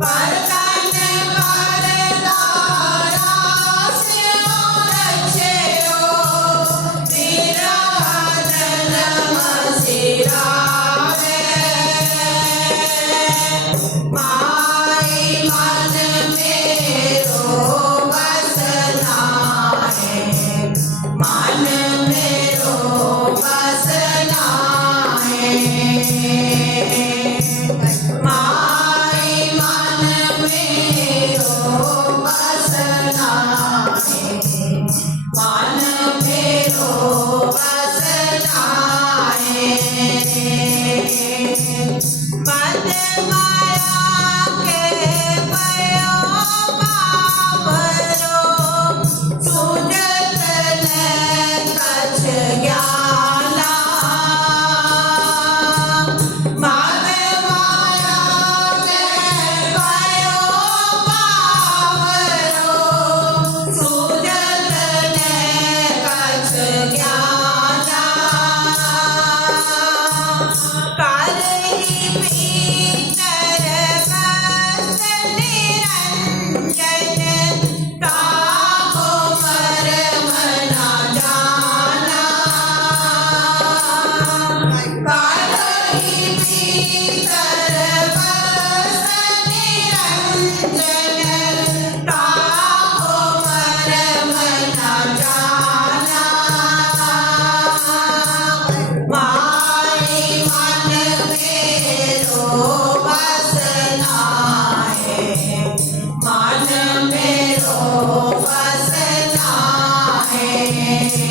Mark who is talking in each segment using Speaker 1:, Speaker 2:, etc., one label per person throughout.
Speaker 1: para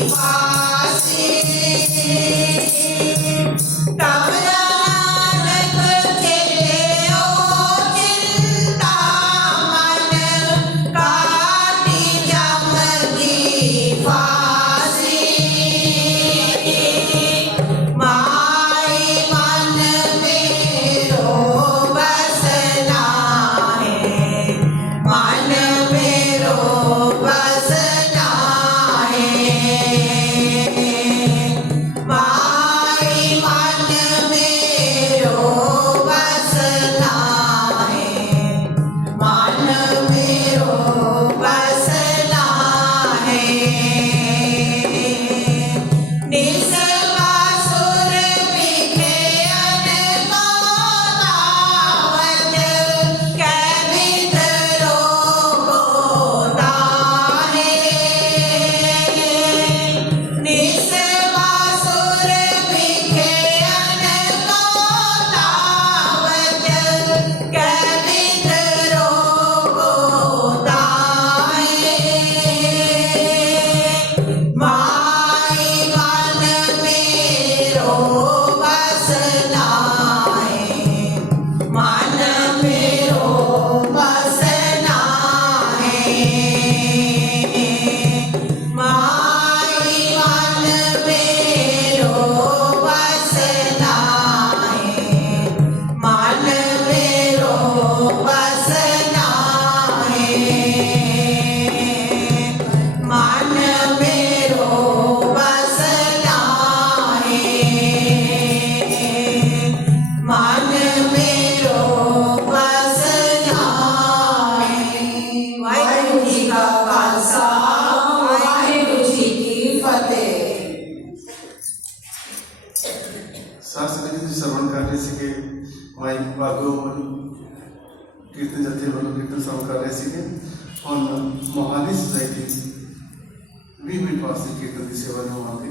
Speaker 1: की
Speaker 2: सांस्कृतिक श्रवण करने सीखे, माई बागो कीर्तन जत्थे वालों कीर्तन श्रवण करने सीखे, और मोहाली सोसाइटी भी मिट पास कीर्तन की सेवा में वहाँ पे